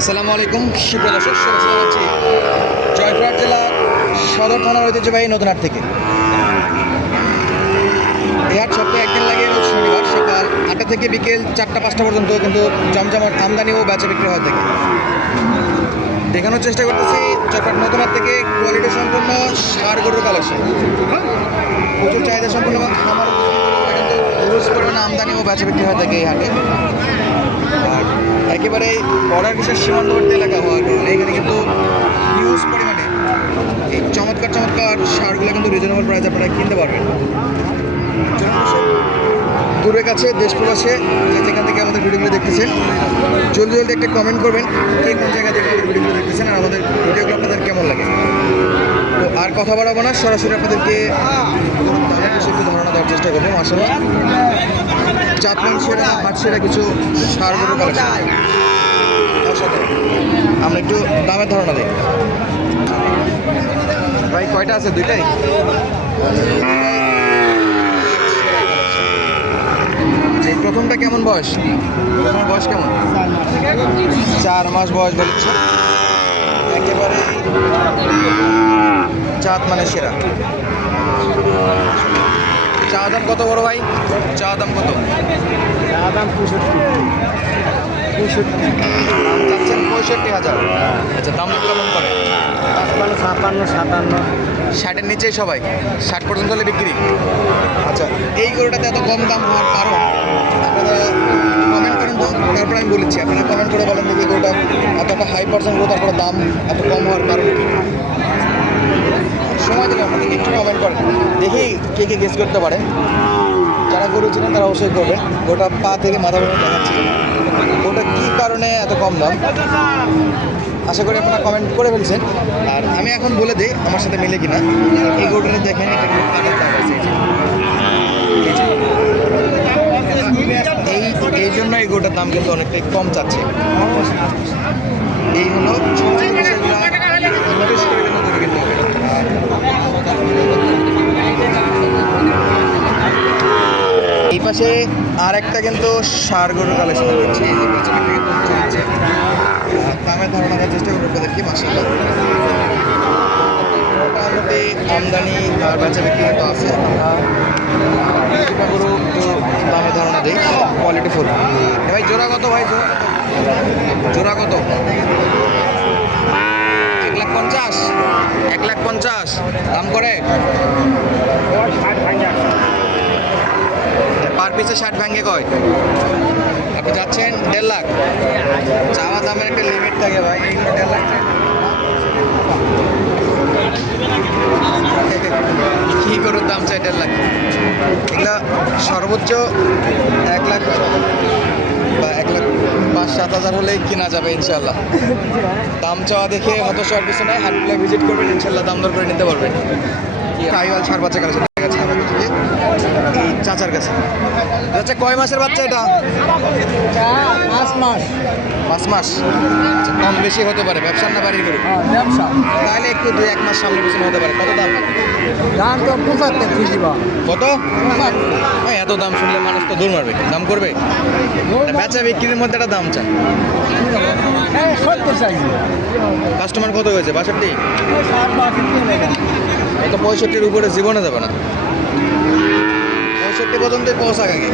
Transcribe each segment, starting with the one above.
আসসালামু আলাইকুম, সুপ্রিয় দর্শক জানাচ্ছি জয়পুরহাট জেলার সদর থানার ঐতিহ্যবাহী নতুনহাট থেকে। এই হাট সপ্তাহে একদিন লাগে, রোজ শনিবার সকাল আটটা থেকে বিকেল চারটা, পাঁচটা পর্যন্ত কিন্তু জমজমাট আমদানি ও বেচা বিক্রি হয়ে থাকে। দেখানোর চেষ্টা করতেছি জয়পুরহাট নতুনহাট থেকে কোয়ালিটি সম্পন্ন সার গরুর কালেকশন। প্রচুর চাহিদা সম্পন্ন এবং খামার কিন্তু পরিমাণে আমদানি ও বেচা বিক্রি হয়ে থাকে এই হাটে। আর একেবারে বর্ডার বিশেষ সীমান্তবর্তী এলাকা হওয়ার কারণে এখানে কিন্তু হিউজ পরিমাণে এই চমৎকার চমৎকার সারগুলো কিন্তু রিজনেবল প্রাইস আপনারা কিনতে পারবেন। দূরের কাছে দেশ প্রবাসে যেখান থেকে আমাদের ভিডিওগুলো দেখতেছেন, জলদি জলদি একটা কমেন্ট করবেন কে কোন জায়গা থেকে আমাদের ভিডিওগুলো দেখতেছেন আর আমাদের ভিডিওগুলো আপনাদের কেমন লাগে। তো আর কথা বাড়াবো না, সরাসরি আপনাদেরকে দেওয়ার চেষ্টা করব। আসলে জাতমান সেরা, হাট সেরা কিছু সার আমরা একটু দামের ধারণা দিই ভাই, কয়টা আছে? দুইটাই? যে প্রথমটা কেমন বয়স? প্রথম বয়স কেমন? চার মাস বয়স বলেছে একেবারে চাঁদ মানে সেরা। চা দাম কত বড় ভাই? চা দাম কত? দাম পঁয়ষট্টি। পঁয়ষট্টি। দাম চাচ্ছেন পঁয়ষট্টি হাজার। আচ্ছা দাম কেমন করে? পাঁচপান্ন ছাপান্ন সাতান্ন। ষাটের নিচেই সবাই? ষাট পর্যন্ত হলে বিক্রি। আচ্ছা এই গরুটাতে এত কম দাম হওয়ার কারণ? আপনারা কমেন্ট করেন তো তারপর আমি বলেছি আপনারা কমেন্ট করে বলেন যে গরুটা এত একটা হাই পার্সেন্ট গরু তারপরে দাম এত কম হওয়ার কারণ কি? সময় দিলে আপনাদেরকে একটু কমেন্ট করেন দেখি কে কে গেস করতে পারে। যারা গরু চিনেন তারা অবশ্যই করবেন গোটা পা থেকে মাথা পর্যন্ত দেখাচ্ছি। গোটা কী কারণে এত কম দাম? আশা করি আপনারা কমেন্ট করে ফেলছেন। আর আমি এখন বলে দিই, আমার সাথে মিলে কিনা। এই গরুটা দেখেন এই জন্য এই গরুটার দাম কিন্তু অনেকটাই কম চাচ্ছে। এই হলো এই পাশে আর একটা কিন্তু সার গরুর কিন্তু আর দামের ধারণা দেওয়ার চেষ্টা করব আপনাদেরকে মাসাল্লাহ মোটামুটি আমদানি আর বেচা বিক্রি কিন্তু আছে দুটো গরু একটু ধারণা দিই কোয়ালিটি ফুল ভাই, জোড়া কত ভাই জোড়া কত? এক লাখ পঞ্চাশ। এক লাখ পঞ্চাশ। দাম করে? পার পিসে ষাট ভাঙ্গে কয়? আপনি যাচ্ছেন দেড় লাখ। চাওয়া দামের একটা লিমিট থাকে ভাই দেড় লাখ কি গরুর দাম চাই দেড় লাখ? এগুলা সর্বোচ্চ এক লাখ বা এক লাখ পাঁচ, সাত হাজার হলেই কেনা যাবে ইনশাল্লাহ দাম চাওয়া দেখে হতাশ হওয়ার কিছু নাই হাটগুলো ভিজিট করবেন ইনশাল্লাহ দাম দর করে নিতে পারবেন। টাইওয়াল সার বাচ্চা কাছে গেছে আমাদের থেকে এই চাচার কাছে আচ্ছা কয় মাসের বাচ্চা এটা? পাঁচ মাস। পাঁচ মাস? আচ্ছা, কম বেশি হতে পারে ব্যবসার না বাড়ির গরু? ব্যবসা। তাহলে একটু দুই এক মাস সামনে পিছনে হতে পারে কত দাম? দাম তো খুশি কত? এত দাম শুনলে মানুষ তো দৌড় মারবে দাম করবে? বেচা বিক্রির মধ্যে একটা দাম চান কাস্টমার কত হয়েছে বাষট্টি? ষাট বাষট্টি তো পঁয়ষট্টির উপরে জীবনে যাবে না। পঁয়ষট্টি পর্যন্ত পৌঁছা আগে।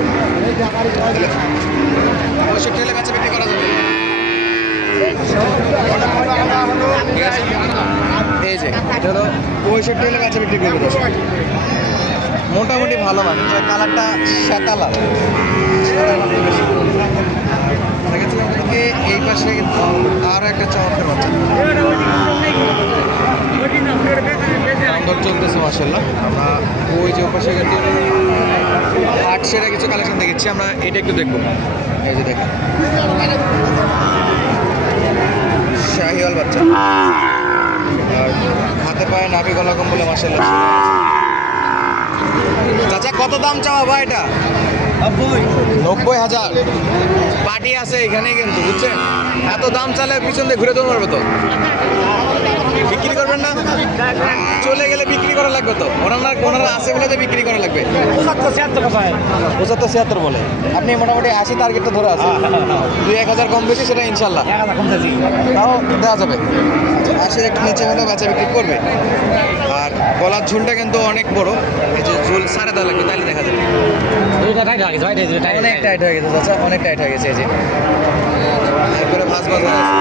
পঁয়ষট্টি হলে বেচা বিক্রি করা যাবে। হলে মোটামুটি ভালো মানে কালারটা শ্যাতালা দেখেছিলাম আপনাদেরকে এই পাশে আরও একটা চমৎকার সুন্দর চলতেছে মার্শাল্লাহ আমরা ওই যে ওপাশে কিন্তু হাট সেরা কিছু কালেকশন দেখেছি আমরা এটা একটু দেখব। এই যে দেখেন। শাহিওয়াল বাচ্চা। আর হাতে পায়ে নাভি গলা কম্বলে মার্শাল্লাহ চাচা কত দাম চাওয়া ভাই এটা? নব্বই। হাজার। পার্টি আছে এখানে কিন্তু বুঝছেন? এত দাম চালে পিছন দিয়ে ঘুরে দৌড় মারবে তো। বিক্রি করবেন না? চলে গেলে বিক্রি করা লাগবে তো। ওনারা ওনারা আছে বলে তো বিক্রি করা লাগবে। পঁচাত্তর ছিয়াত্তর বলে। আপনি মোটামুটি আশি টার্গেটটা ধরে আছে দুই এক হাজার কম বেশি সেটা ইনশাল্লাহ। তাও দেওয়া যাবে। আশির একটু নিচে হলেও বেচা বিক্রি করবে। আর গলার ঝুলটা কিন্তু অনেক বড়। এই যে ঝুল সাড়ে দেওয়া লাগবে তাহলে দেখা যাবে। অনেক টাইট হয়ে গেছে অনেক টাইট হয়ে গেছে এই যে। একবারে ভাজ ভাজ হয়ে গেছে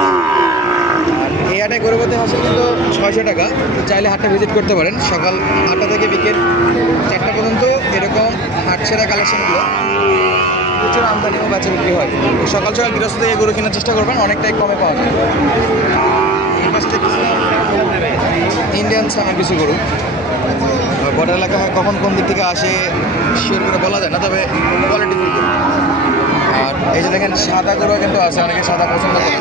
আর এই হাটে গরুপতি হাঁসের কিন্তু ছয়শো টাকা। চাইলে হাটটা ভিজিট করতে পারেন। সকাল আটটা থেকে বিকেল চারটা পর্যন্ত এরকম হাট সেরা কালেকশনগুলো প্রচুর আমদানি ও বেচা বিক্রি হয়। সকাল সকাল গৃহস্থ থেকে গরু কেনার চেষ্টা করবেন, অনেকটাই কমে পাওয়া যায়। ইন্ডিয়ান সামের কিছু গরু। বর্ডার এলাকা হয় কখন কোন দিক থেকে আসে শিওর করে বলা যায় না, তবে কোয়ালিটি ফুল আর এই যে দেখেন, সাদা গরু কিন্তু আছে, অনেকে সাদা পছন্দ করে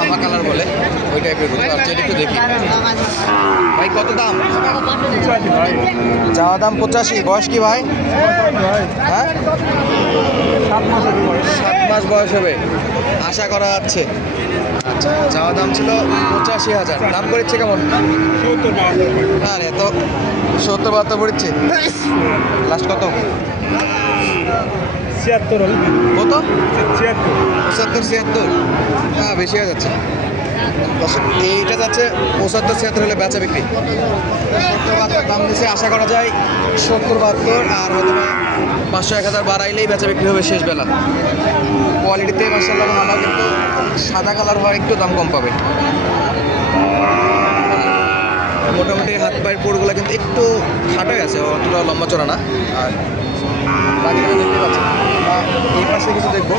হামা কালার বলে ওই টাইপের গরু একটু দেখি। ভাই কত দাম? যাওয়া দাম পঁচাশি বয়স কি ভাই? হ্যাঁ? সাত উপরে সাত মাস বয়স হবে। আশা করা যাচ্ছে। আচ্ছা যাওয়া দাম ছিল পঁচাশি হাজার। দাম করেছে কেমন? সত্তর না রে তো সত্তর বাহাত্তর পড়ছে লাস্ট কত? ছিয়াত্তর কত? ছিয়াত্তর। পঁচাত্তর ছিয়াত্তর। হ্যাঁ বেশি হয়ে যাচ্ছে। এইটা যাচ্ছে পঁচাত্তর, ছিয়াত্তর হলে বেচা বিক্রি। দাম দিচ্ছে আশা করা যায়, সত্তর, বাহাত্তর, আর হয়তো পাঁচশো, এক হাজার বাড়াইলেই বেচা বিক্রি হবে শেষ বেলা। কোয়ালিটিতে মার্শাল্লাহ ভালো কিন্তু সাদা কালার হওয়ার একটু দাম কম পাবে। মোটামুটি হাত পায়ের পোড়গুলো কিন্তু একটু খাটাই আছে, অতটা লম্বা চড়া না। আর বাকিটা দেখতে পাচ্ছি এই পাশে কিছু দেখব।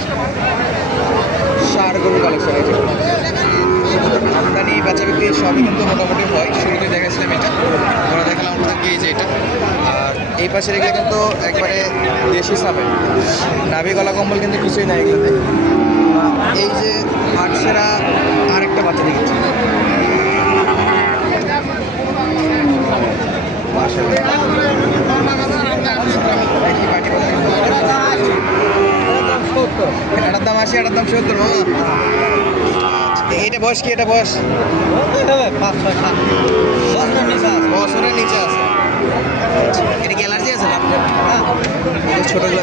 সার গরু কালেকশন বেচা সবই কিন্তু মোটামুটি হয়। শুরুতে দেখেছিলাম এটা ওরা দেখালাম আপনাদেরকে এই যে এটা। আর এই পাশে এগুলো কিন্তু একবারে দেশি সামে নাভি গলা কম্বল কিন্তু কিছুই নাই এগুলোতে। এই যে আটসেরা আরেকটা বাচ্চা দেখেছি কিন্তু এটার দাম আশি এটার দাম সত্তর। এটা বয়স কি? এটা বয়স? বছরের নিচে আছে। এটা আছে না?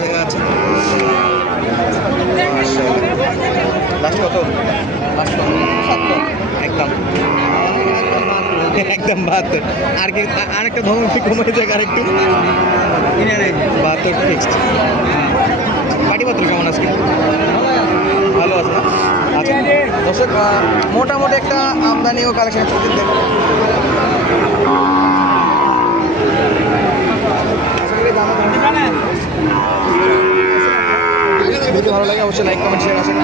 দেখা যাচ্ছে। একদম। একদম আর ফিক্সড পাটিপত্র কেমন আজকে? ভালো আছে। আচ্ছা দর্শক মোটামুটি একটা আমদানি ও কালেকশন চলতে দেখো যদি ভালো লাগে, অবশ্যই লাইক কমেন্ট শেয়ার আসেন।